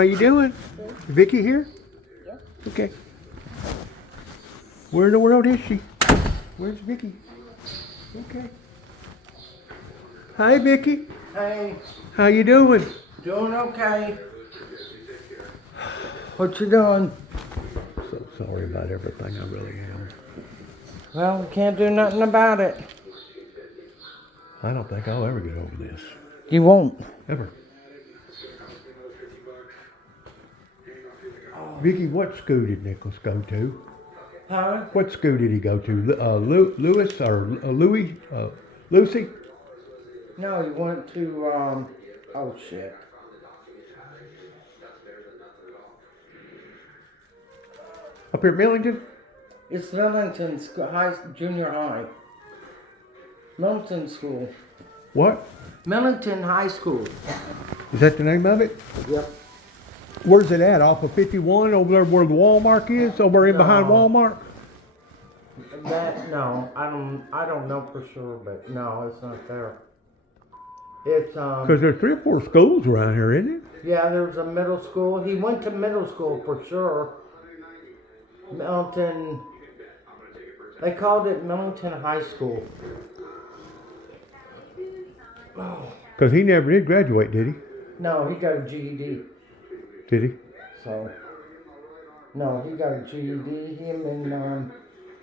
How you doing? Vicky here? Yep. Okay. Where in the world is she? Where's Vicky? Okay. Hi, Vicky. Hey, How you doing? doing okay. What you doing? So sorry about everything. I really am. Well, we can't do nothing about it. I don't think I'll ever get over this. You won't. Ever. Vicky, what school did Nicholas go to? Huh? What school did he go to? Lewis or Louis? Lucy? No, you went to, oh shit. Up here at Millington? It's Millington Junior High. Millington School. What? Millington High School. Is that the name of it? Yep. Where's it at? Off of 51 over there where the Walmart is? Over in behind No. Walmart? No, I don't know for sure, but no, it's not there. It's, Because there's 3 or 4 schools around here, isn't it? yeah, there's a middle school. He went to middle school for sure. Millington, they called it Millington High School. Oh, Because he never did graduate, did he? no, he got a GED. Did he? So, no, he got a GED. Him and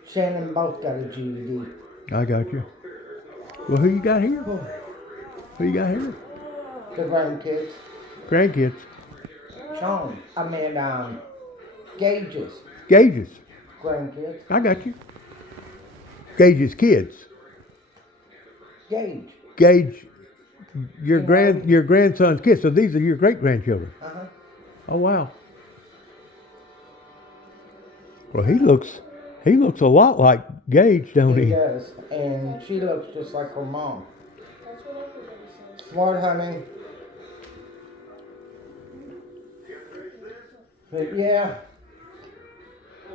Shannon both got a GED. I got you. Well, who you got here? Who you got here? The grandkids. Grandkids. Gage's Gage's. grandkids. I got you. Gage's kids. Gage. Gage, your grandson's kids. So these are your great grandchildren. Uh-huh. Oh wow. Well, he looks a lot like Gage, don't He he? does. And she looks just like her mom. That's what everybody says. What, honey? But yeah.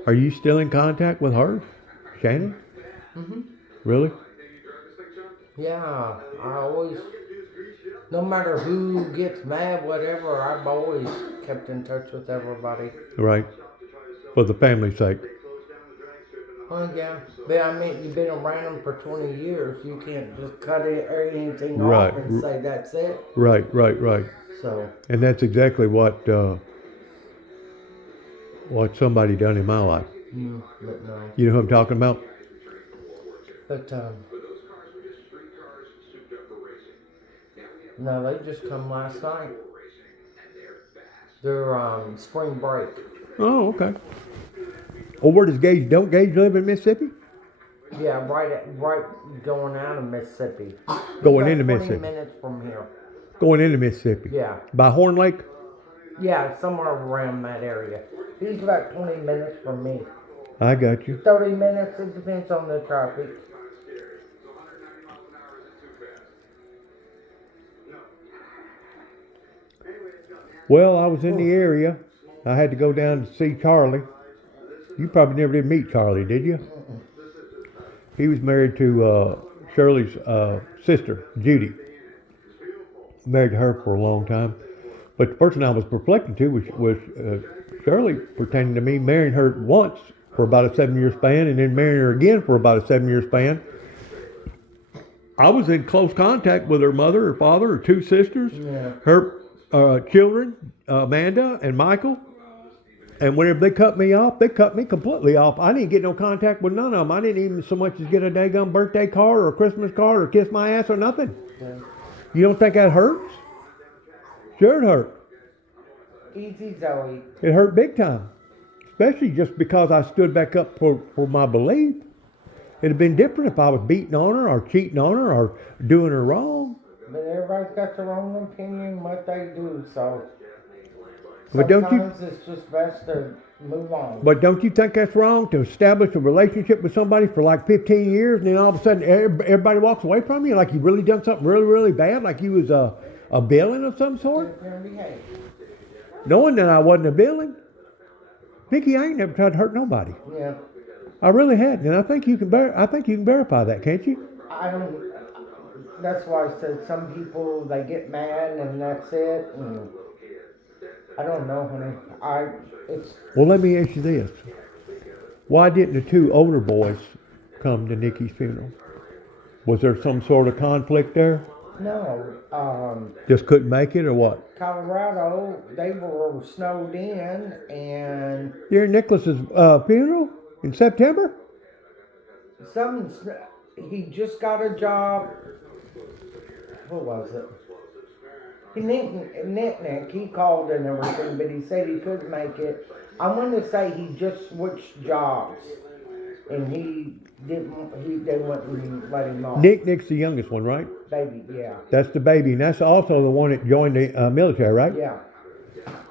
Are you still in contact with her, Shannon? Mhm. Really? Yeah, I always, no matter who gets mad, whatever, I've always kept in touch with everybody. Right. For the family's sake. Oh yeah, but I mean, you've been around them for 20 years. You can't just cut it or anything Right. off and say that's it. Right. So, And that's exactly what somebody done in my life. but no. You know who I'm talking about? But, no, they just come last night. They're, spring break. Oh, okay. Well, where does don't Gage live in Mississippi? Yeah, right going out of Mississippi. Going About into 20 Mississippi. minutes from here. Going into Mississippi. Yeah. By Horn Lake? Yeah, somewhere around that area. He's about 20 minutes from me. I got you. 30 minutes, it depends on the traffic. Well, I was in the area. I had to go down to see Charlie. You probably never did meet Charlie, did you? He was married to Shirley's sister, Judy. Married to her for a long time. But the person I was reflecting to was Shirley pretending to me marrying her once for about a 7-year span and then marrying her again for about a 7-year span. I was in close contact with her mother, her father, her 2 sisters, Yeah. her children, Amanda and Michael. And whenever they cut me off, they cut me completely off. I didn't get no contact with none of them. I didn't even so much as get a daggum birthday card or a Christmas card or kiss my ass or nothing. Yeah. You don't think that hurts? Sure it hurt. Easy, Zoe. It hurt big time. Especially just because I stood back up for my belief. It'd have been different if I was beating on her or cheating on her or doing her wrong. But everybody's got their own opinion what they do, so But don't you- sometimes it's just best to move on. But don't you think that's wrong to establish a relationship with somebody for like 15 years and then all of a sudden everybody walks away from you like you really done something really, really bad, like you was a villain of some sort? Behave. Knowing that I wasn't a villain. Vicky, I ain't never tried to hurt nobody. Yeah. I really hadn't, and I think you can verify that, can't you? I don't. That's why I said some people they get mad and that's it. And I don't know, honey. It's Well, let me ask you this. Why didn't the two older boys come to Nikki's funeral? Was there some sort of conflict there? no. Just couldn't make it or what? Colorado, they were snowed in, and During Nicholas's funeral in September? he just got a job. What was it? Nick, he called and everything, but he said he couldn't make it. I want to say he just switched jobs, and they wouldn't let him off. Nick's the youngest one, right? Baby, yeah. That's the baby, and that's also the one that joined the military, right? Yeah,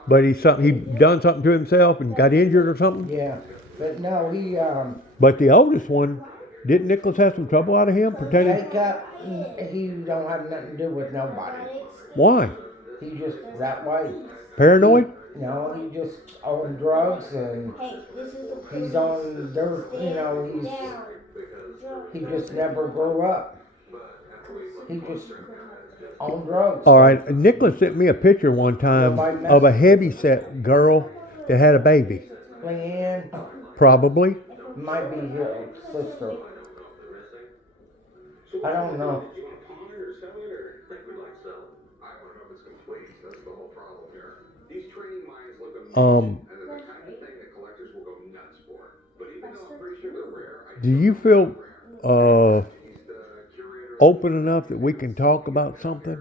But he done something to himself and got injured or something. yeah. But no, But the oldest one, didn't Nicholas have some trouble out of him pretending? Jacob, he don't have nothing to do with nobody. Why? He just that way. Paranoid? No, he just on drugs, and Hey, this is the he's on there. He just never grew up. He just on drugs. All right. Nicholas sent me a picture one time of a heavy-set girl that had a baby. Leanne Probably. might be his sister. I don't know. Do you feel open enough that we can talk about something?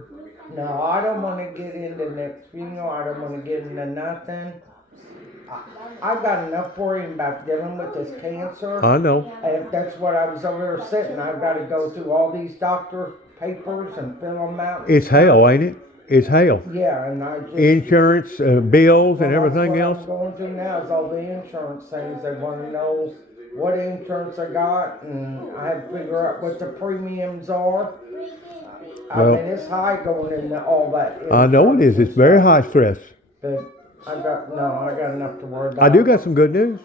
No, I don't want to get into next funeral. I don't want to get into nothing. I've got enough worrying about dealing with this cancer. I know. And that's what I was over there sitting. I've got to go through all these doctor papers and fill them out. It's hell, ain't it? It's hell. Yeah, and I just... Insurance, bills, and Well, everything that's what else. I'm going through now is all the insurance things. They want to know what insurance I got, and I have to figure out what the premiums are. I Well- mean, it's high going into all that. I know it is. It's very high stress. But I got enough to worry about. I do got some good news.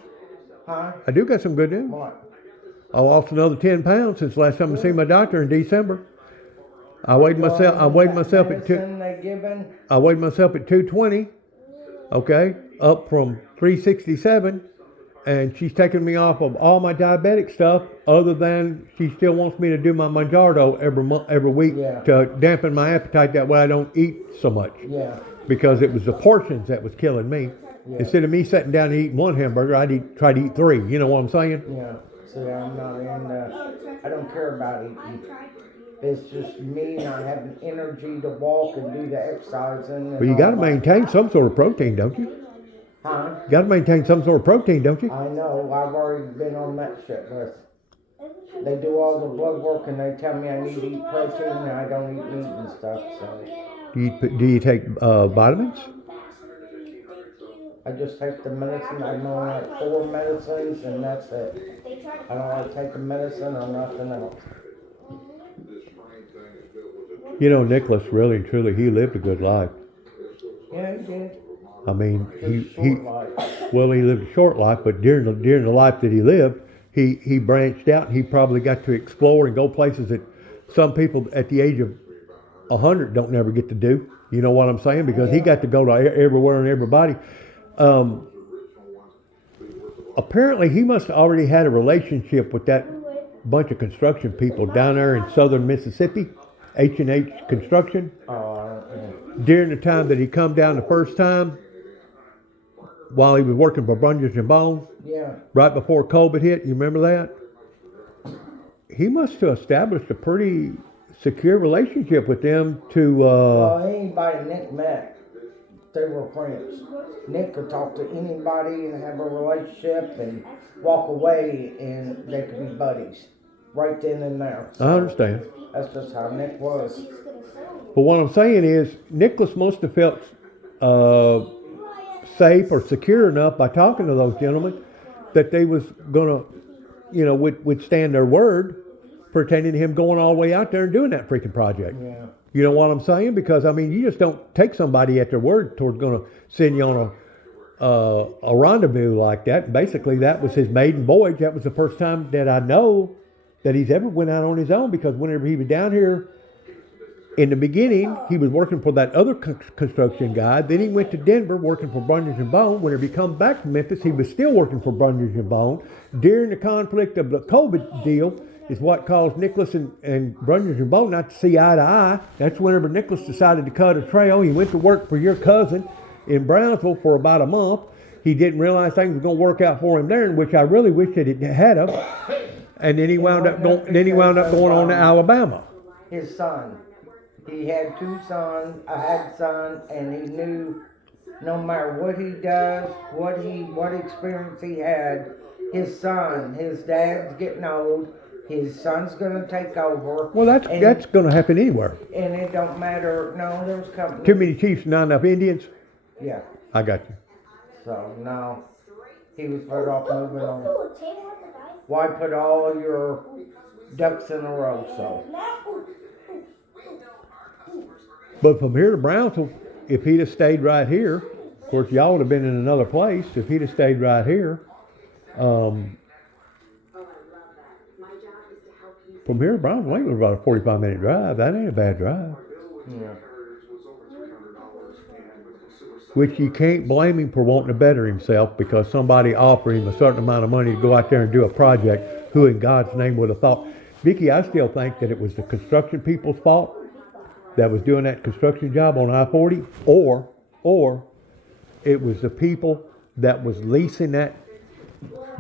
Huh? I do got some good news. What? I lost another 10 pounds since last time I seen my doctor in December. I weighed myself at Medicine they given. I weighed myself at 220. Okay, up from 367, and she's taken me off of all my diabetic stuff. Other than she still wants me to do my Mounjaro every week Yeah. to dampen my appetite. That way I don't eat so much. Yeah. Because it was the portions that was killing me. Yeah. Instead of me sitting down and eating one hamburger, try to eat 3. You know what I'm saying? Yeah. See, I'm not in. I don't care about eating. It's just me not having energy to walk and do the exercising. But you got to maintain some sort of protein, don't you? Huh? You got to maintain some sort of protein, don't you? I know. I've already been on that shit list. They do all the blood work and they tell me I need to eat protein and I don't eat meat and stuff. So Do you take vitamins? I just take the medicine. I'm on like 4 medicines and that's it. I don't like taking medicine or nothing else. You know, Nicholas, really and truly, he lived a good life. Yeah, he did. I mean, Just he short life. well, he lived a short life, but during the life that he lived, he branched out. And he probably got to explore and go places that some people at the age of 100 don't never get to do. You know what I'm saying? Because he got to go to everywhere and everybody. Apparently, he must have already had a relationship with that bunch of construction people down there in southern Mississippi, H&H Construction. Oh, During the time that he come down the first time, while he was working for Brungers and Bones, yeah. right before COVID hit, you remember that? He must have established a pretty secure relationship with them to... Well, anybody Nick met, they were friends. Nick could talk to anybody and have a relationship and walk away and they could be buddies right then and there. I understand. That's just how Nick was. But what I'm saying is, Nicholas must have felt safe or secure enough by talking to those gentlemen that they was going to, withstand their word pertaining to him going all the way out there and doing that freaking project. Yeah. You know what I'm saying? Because, I mean, you just don't take somebody at their word towards going to send you on a rendezvous like that. Basically, that was his maiden voyage. That was the first time that I know that he's ever went out on his own, because whenever he was down here in the beginning, he was working for that other construction guy. Then he went to Denver working for Brundage and Bone. When he come back to Memphis, he was still working for Brundage and Bone. During the conflict of the COVID deal is what caused Nicholas and Brundage and Bone not to see eye to eye. That's whenever Nicholas decided to cut a trail. He went to work for your cousin in Brownsville for about a month. He didn't realize things were going to work out for him there, which I really wish that it had him. And then he wound up going on to Alabama. His son. He had two sons. I had a son, and he knew no matter what he does, what experience he had, his dad's getting old. His son's gonna take over. Well, that's going to happen anywhere. And it don't matter. No, there's company. Too many chiefs, not enough Indians. Yeah. I got you. So no, he was better off moving on. Why put all your ducks in a row? So. But from here to Brownsville, if he'd have stayed right here, of course y'all would have been in another place. If he'd have stayed right here, from here to Brownsville ain't about a 45-minute drive. That ain't a bad drive. Yeah. Which you can't blame him for wanting to better himself because somebody offered him a certain amount of money to go out there and do a project. Who in God's name would have thought? Vicki, I still think that it was the construction people's fault that was doing that construction job on I-40, or it was the people that was leasing that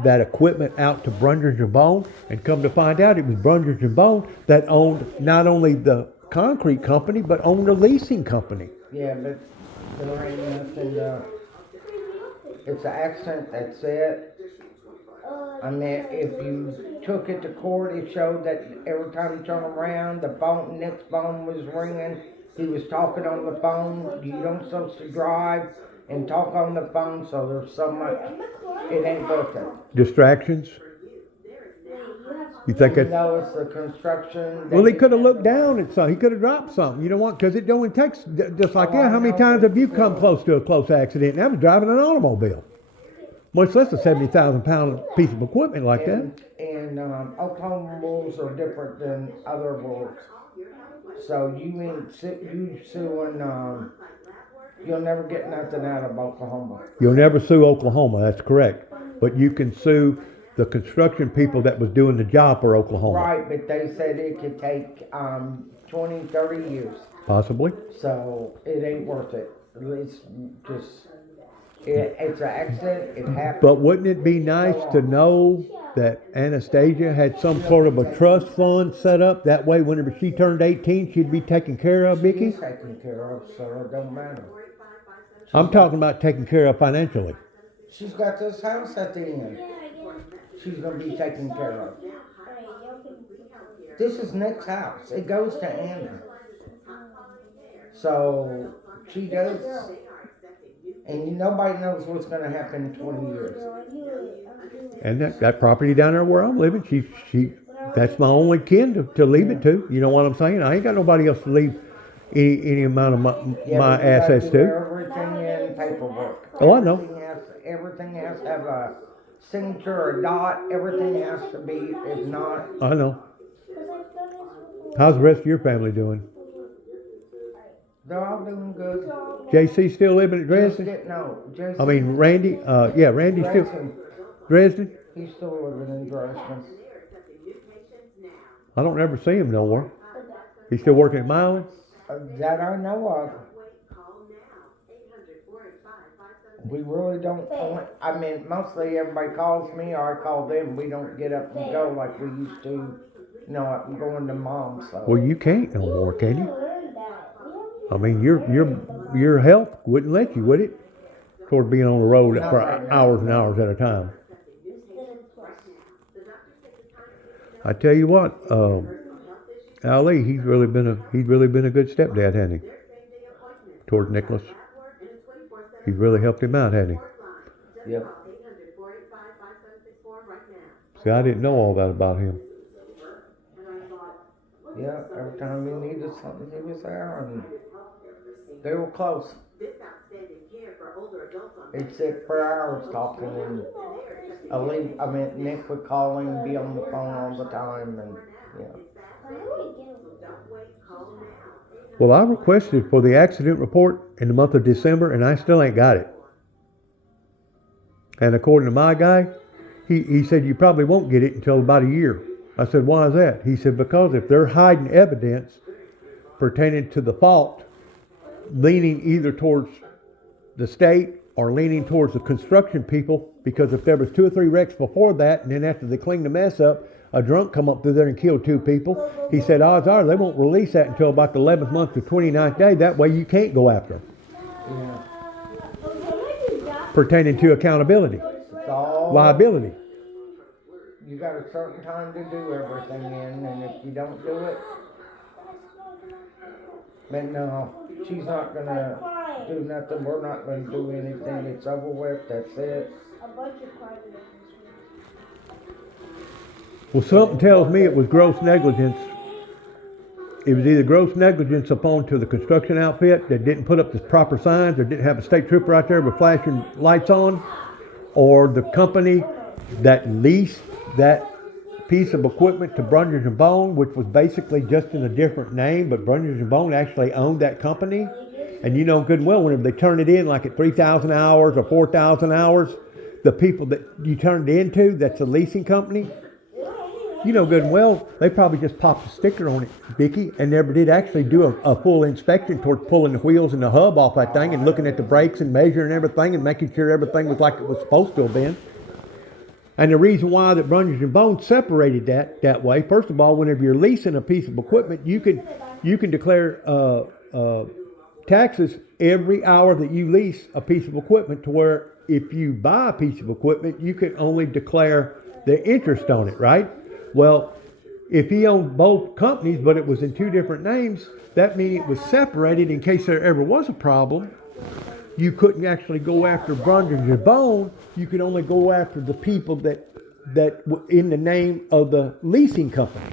equipment out to Brundage and Bone, and come to find out it was Brundage and Bone that owned not only the concrete company but owned the leasing company. Yeah, but there ain't nothing. It's an accident. That's it. I mean, if you took it to court, it showed that every time you turn around, Nick's phone was ringing. He was talking on the phone. You don't supposed to drive and talk on the phone, so there's so much. It ain't worth it. Distractions? You think Even it? though it's the construction. Well, he could have looked down at something. He could have dropped something. You know what? Because it only takes just like that. How many times have you come close to a close accident? And I was driving an automobile. Much less a 70,000-pound piece of equipment like that. And Oklahoma rules are different than other rules. So you suing, you'll never get nothing out of Oklahoma. You'll never sue Oklahoma, that's correct. But you can sue the construction people that was doing the job for Oklahoma. Right, but they said it could take 20, 30 years. Possibly. So it ain't worth it. It's just... It's an accident, it happened. But wouldn't it be nice to know that Anastasia had some sort of a trust fund set up? That way, whenever she turned 18, she'd be taken care of, Mickey? She's taken care of, so it don't matter. I'm talking about taken care of financially. She's got this house at the end. She's going to be taken care of. This is Nick's house. It goes to Anna. So, she does... And nobody knows what's going to happen in 20 years. And that property down there where I'm living, that's my only kin to leave it to. You know what I'm saying? I ain't got nobody else to leave any amount of my assets to. Everything in paperwork. Oh, I know. Everything has to have a signature, a dot. Everything has to be. If not, I know. How's the rest of your family doing? they're all doing good. JC still living at Dresden? JC, I mean, Randy. Yeah, Randy's still Dresden. He's still living in Dresden. I don't ever see him no more. He's still working at Miley? That I know of. We really don't. I mean, mostly everybody calls me or I call them. We don't get up and go like we used to. You know, I'm going to Mom. So. Well, you can't no more, can you? I mean, your health wouldn't let you, would it? Toward being on the road for hours and hours at a time. I tell you what, Ali, he's really been a good stepdad, hasn't he? Toward Nicholas. He's really helped him out, hasn't he? Yep. See, I didn't know all that about him. Yeah, every time he needed something, he was there, and they were close. They'd sit for hours talking, and Nick would call him, be on the phone all the time, and yeah. Well, I requested for the accident report in the month of December, and I still ain't got it. And according to my guy, he said you probably won't get it until about a year. I said, why is that? He said, because if they're hiding evidence pertaining to the fault, leaning either towards the state or leaning towards the construction people, because if there was 2 or 3 wrecks before that, and then after they cleaned the mess up, a drunk come up through there and killed 2 people, he said odds are they won't release that until about the 11th month to 29th day. That way you can't go after them. Yeah. Pertaining to accountability, It's all, liability. you got a certain time to do everything in, and if you don't do it, but no, she's not gonna do nothing, we're not gonna do anything, it's over with, that's it. A bunch of crying. Well, something tells me it was gross negligence. It was either gross negligence upon to the construction outfit that didn't put up the proper signs or didn't have a state trooper out there with flashing lights on, or the company that leased that piece of equipment to Brungers and Bone, which was basically just in a different name, but Brungers and Bone actually owned that company. And you know good and well, whenever they turn it in like at 3,000 hours or 4,000 hours, the people that you turned it into, that's a leasing company, you know good and well, they probably just popped a sticker on it, Vicky, and never did actually do a full inspection towards pulling the wheels and the hub off that thing and looking at the brakes and measuring everything and making sure everything was like it was supposed to have been. And the reason why that Brungers and Bone separated that way, first of all, whenever you're leasing a piece of equipment, you can declare taxes every hour that you lease a piece of equipment, to where if you buy a piece of equipment, you can only declare the interest on it, right? Well, if he owned both companies, but it was in 2 different names, that means it was separated in case there ever was a problem. You couldn't actually go after Brungers and Bone. You could only go after the people that in the name of the leasing company.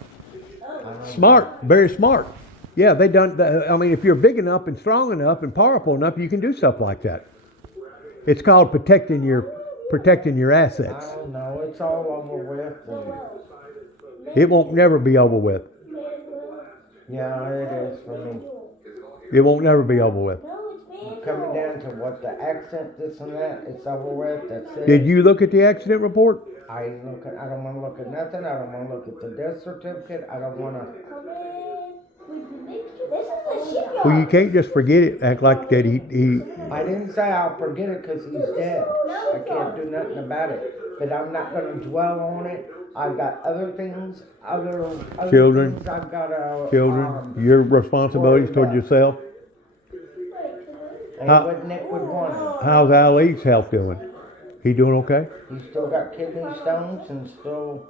Smart, very smart. Yeah, they done. I mean, if you're big enough and strong enough and powerful enough, you can do stuff like that. It's called protecting your assets. I don't know, it's all over with, and It won't never be over with. yeah, it is for me. It won't never be over with. Coming down to what the accent, this and that, it's over with, that's it. Did you look at the accident report? I don't wanna look at nothing, I don't wanna look at the death certificate, I don't wanna, This is the shipyard. Well, you can't just forget it. Act like that he I didn't say I'll forget it cause he's dead. I can't do nothing about it, but I'm not gonna dwell on it. I've got other things, other Children. things I've gotta, children, your responsibilities toward yourself. and How- what Nick would want. How's Ali's health doing? He doing okay? He's still got kidney stones and still,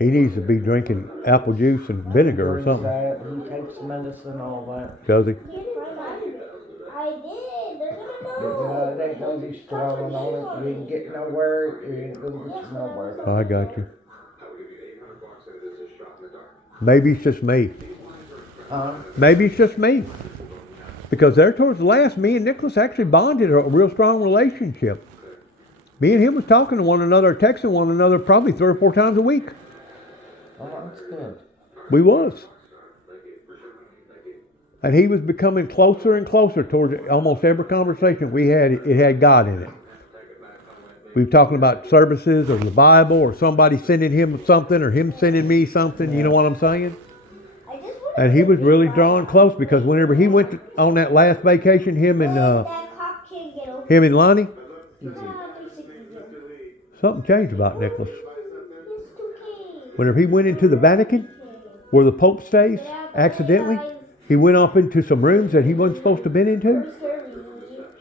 He needs to be drinking apple juice and vinegar or something. that, he takes medicine, all that. Does he? I did. They're But, gonna it ain't no use dwelling on it. You ain't getting nowhere. You ain't gonna get you nowhere. I got you. Maybe it's just me. Maybe it's just me. Because there towards the last, me and Nicholas actually bonded a real strong relationship. Me and him was talking to one another, texting one another probably 3 or 4 times a week. Oh, that's good. We was. And he was becoming closer and closer towards almost every conversation we had. It had God in it. We were talking about services or the Bible or somebody sending him something or him sending me something. You know what I'm saying? And he was really drawing close, because whenever he went on that last vacation, him and Lonnie, something changed about Nicholas. Whenever he went into the Vatican, where the Pope stays, accidentally, he went off into some rooms that he wasn't supposed to have been into.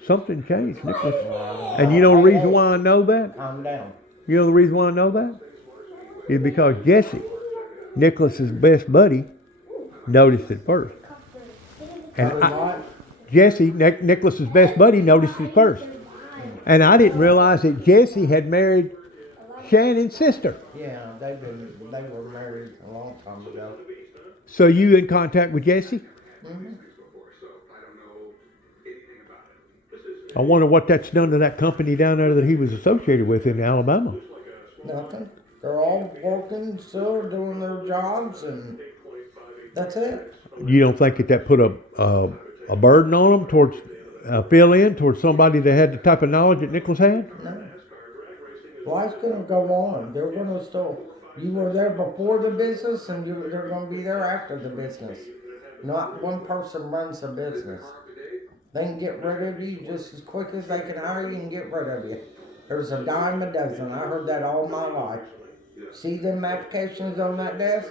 Something changed, Nicholas. And you know the reason why I know that? I'm down. You know the reason why I know that? Is because Jesse, Nicholas's best buddy, noticed it first. And Jesse, Nicholas's best buddy, noticed it first. And I didn't realize that Jesse had married Shannon's sister. Yeah, they were married a long time ago. So you in contact with Jesse? Mm-hmm. I wonder what that's done to that company down there that he was associated with in Alabama. Nothing. They're all working still, doing their jobs, and That's it. You don't think that put a burden on them towards fill in towards somebody that had the type of knowledge that Nicholas had? No. Life's gonna go on. They're gonna still. You were there before the business, and they're gonna be there after the business. Not one person runs the business. They can get rid of you just as quick as they can hire you and get rid of you. There's a dime a dozen. I heard that all my life. See them applications on that desk?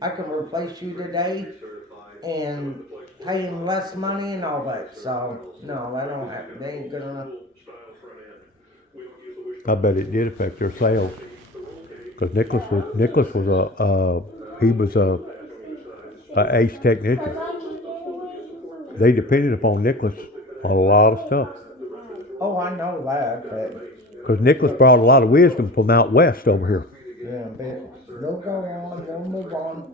I can replace you today and pay them less money and all that. So no, that don't happen. They ain't gonna. I bet it did affect their sales because Nicholas was a ace technician. They depended upon Nicholas on a lot of stuff Oh, I know that, but because Nicholas brought a lot of wisdom from out west over here. yeah, but they'll go on. They'll move on.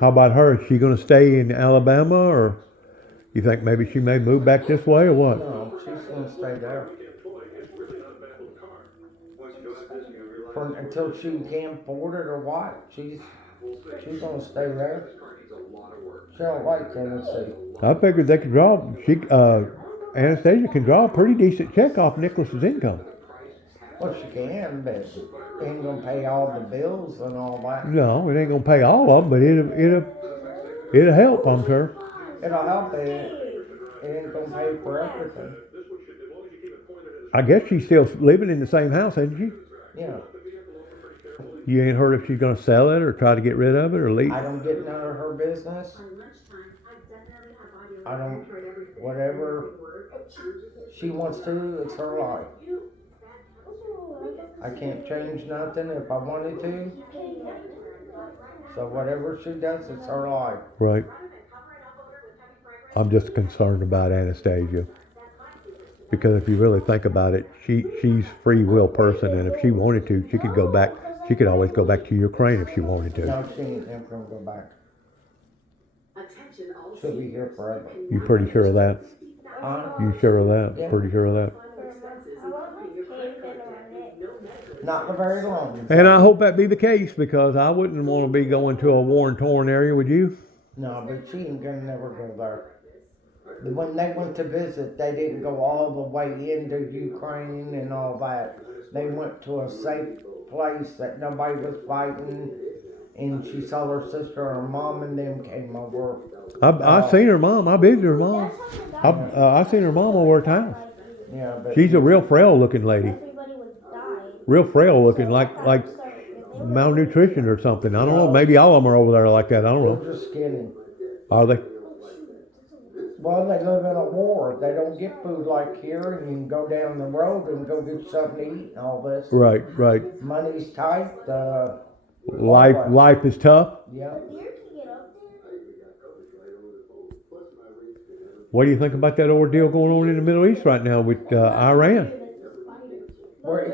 How about her? Is she going to stay in Alabama, or you think maybe she may move back this way, or what? No, she's gonna stay there. Until she can afford it or what. She's gonna stay there. She don't like Tennessee. I figured they could draw. Anastasia can draw a pretty decent check off Nicholas's income. Well, she can, but ain't gonna pay all the bills and all that. No, it ain't gonna pay all of them, but it'll help, I'm sure. It'll help it. It ain't gonna pay for everything. I guess she's still living in the same house, ain't she? Yeah. You ain't heard if she's gonna sell it or try to get rid of it or leave. I don't get none of her business. I don't. Whatever she wants to, it's her life. I can't change nothing if I wanted to. So whatever she does, it's her life. Right. I'm just concerned about Anastasia. Because if you really think about it, she's a free will person, and if she wanted to, she could go back. She could always go back to Ukraine if she wanted to. No, she ain't never gonna go back. She'll be here forever. You pretty sure of that? Huh? You sure of that? Yeah. Pretty sure of that? Not for very long. And I hope that be the case, because I wouldn't want to be going to a war-torn area, would you? No, but she ain't gonna never go there. When they went to visit, they didn't go all the way into Ukraine and all that. They went to a safe place that nobody was fighting, and she saw her sister, her mom, and them came over. I seen her mom. I visited her mom. I seen her mom over at house. Yeah, but She's a real frail-looking lady. Real frail-looking, like malnutrition or something. I don't know. Maybe all of them are over there like that. I don't know. they're just skinny. Are they? Well, they live in a war. They don't get food like here, and you can go down the road and go get something to eat and all this. Right, right. Money's tight. Life is tough. Yeah. What do you think about that ordeal going on in the Middle East right now with Iran? Where